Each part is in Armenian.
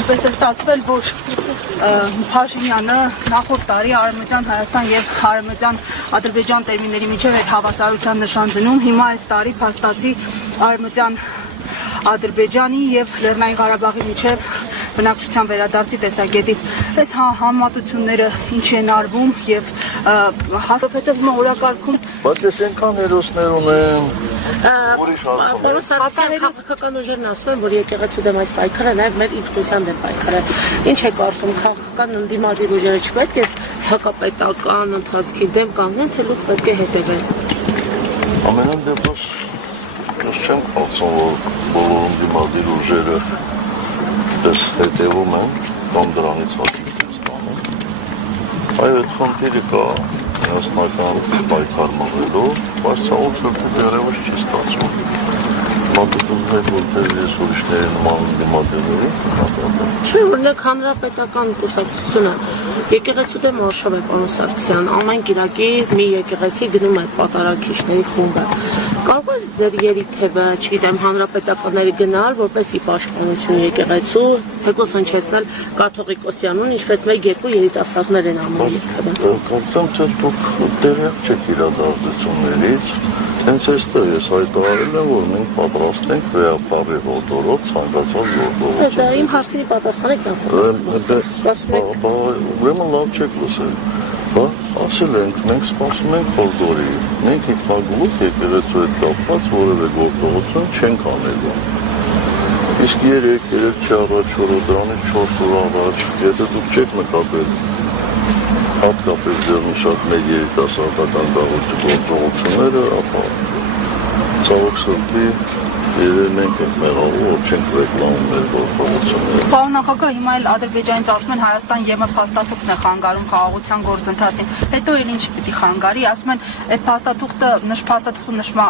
այնպես է ստացվել, որ Փաշինյանը նախորդ տարի Արևմտյան Հայաստան եւ Արևմտյան Ադրբեջան տերմինների միջև էր հավասարության նշան դնում, հիմա այս տարի փաստացի Արևմտյան Ադրբեջանի եւ Լեռնային Ղարաբաղի միջև բնակչության վերադարձի տեսակետից այս համատությունները ինչի են արվում եւ հաստատել հիմա օրակարգում բայց ես այնքան հերոսներ ունեմ Քաղաքական ուժերն ասում են, որ եկեղեցու դեմ այս պայքարը նաև մեր ինքնության դեմ պայքար է։ Ինչ եք կարծում, քաղաքական ընդդիմադիր ուժերը չպետք է հակապետական ընթացքի դեմ կանգնեն, թե լուր պետք է հետևեն։ Ամենայն դեպս ես չեմ կարծում, որ բոլոր ընդդիմադիր ուժերը դες հետևում են կամ դրանից հաշիվ են ստանում։ Այո, այդ խնդիրը կա միասնական պայքար մղելով, բայց ցավոք դեռևս չի ստացվում։ Մատուցում է որպես ես ուրիշների նման ընդդիմադիրների Չէ, օրինակ հանրապետական կուսակցությունը եկեղեցու դեմ արշավ է պարոն Սարգսյան, ամեն կիրակի մի եկեղեցի գնում է պատարագիչների խումբը։ Կարող է ձեր երիթևը, չգիտեմ, հանրապետականների գնալ, որպեսզի պաշտպանություն եկեղեցու, Հերկոս հնչեցնել Կաթողիկոսյանուն, ինչպես մեկ-երկու երիտասարդներ են անում։ Կարծեմ, թե դուք տեղյակ չեք իրադարձություններից, հենց այստեղ ես հայտարարել եմ, որ մենք պատրաստ ենք վերապարի ոտորով ցանկացած գործողություն։ Դա իմ հարցերի պատասխանեք նախ։ Ուրեմն լավ չեք լսել։ Բա ասել ենք, մենք սպասում ենք խորհրդի։ Մենք ինքնագուլուխ եկեղեցու հետ կապված որևէ գործողություն չենք անելու։ Իսկ 3 առաջ դրանից 4 օր առաջ, եթե դուք չեք նկատել, հատկապես ձեռնշատ մեր երիտասարդական գաղութի գործողությունները, ապա ցավոք սրտի մենք ենք մեղավոր, որ չենք ռեկլամում մեր գործողությունները։ Պարոն նախագահ, հիմա էլ Ադրբեջանից ասում են Հայաստան ԵՄ փաստաթուղթն է խանգարում խաղաղության գործընթացին։ Հետո էլ ինչ պիտի խանգարի, ասում են այդ փաստաթուղթը նշվում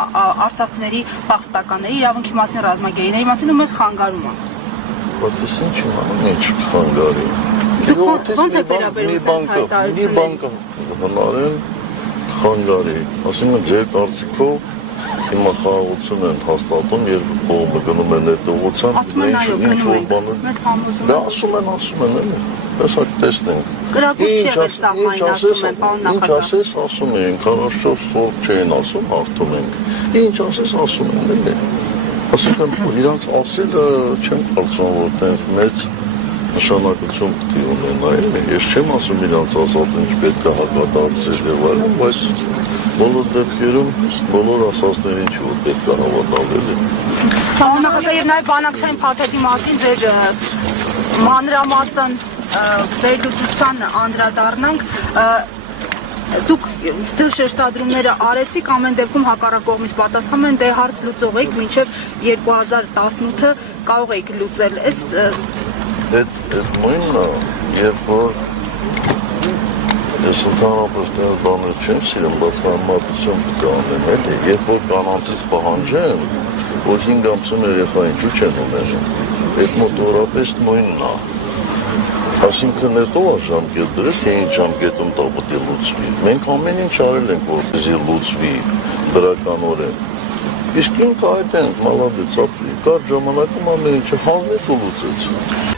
արցախցիների փախստականների իրավունքի մասին ռազմագերիների մասին ու մեզ խանգարում է։ Բայց ես ինչ իմանամ, ինչ խանգարի։ Դուք ո՞նց եք վերաբերում այս հայտարարություններին։ Մի բան կհնարեն խանգարի, ասում են ձեր կարծիքով հիմա խաղաղություն են հաստատում, երկու կողմը գնում են այդ ուղղությամբ, ինչ որ բանը։ Դա ասում են, էլի։ Հեսա տեսնենք։ Գրագուտ չի եղել սահմանին, ասում են, պարոն նախագահ։ Ինչ ասես, ասում ենք, 44 սորբ չէին ասում, հաղթում ենք։ Ինչ ասես, ասում են, էլի։ Ասում իրանց ասելը չեմ կարծում, որ տենց մեծ նշանակություն պետք է ունենա, էլի։ Ես չեմ ասում իրանց ասած ինչ պետք է հակադարձել եւ այլն, բայց բոլոր դեպքերում բոլոր ասածներին չի որ պետք է հավատալ, էլի։ Պարոն նախագահ, եւ նաեւ բանակցային փաթեթի մասին ձեր մանրամասն վերլուծության անդրադառնանք, դուք ձեր շեշտադրումները արեցիք, ամեն դեպքում հակառակ կողմից պատասխանում են, դե հարց լուծող եք, մինչև 2018-ը կարող եք լուծել, Այդ նույնն է, երբ որ ես ընդհանրապես դեռ բաներ չեմ սիրում, բայց համատություն պետք է անեմ, էլի, երբ որ կանանցից պահանջեն, որ 5 ամսում երեխա ինչու չեն ունենում, այդ մոտավորապես նույնն է։ Այսինքն հետո ժամկետ դրես, թե ինչ ժամկետում դա պետք է լուծվի։ Մենք ամեն ինչ արել ենք, որպեսզի լուծվի դրականորեն։ Իսկ ինքը այդ են, մալադից, կար ժամանակում ամեն ինչը հանեց ու լուծեց։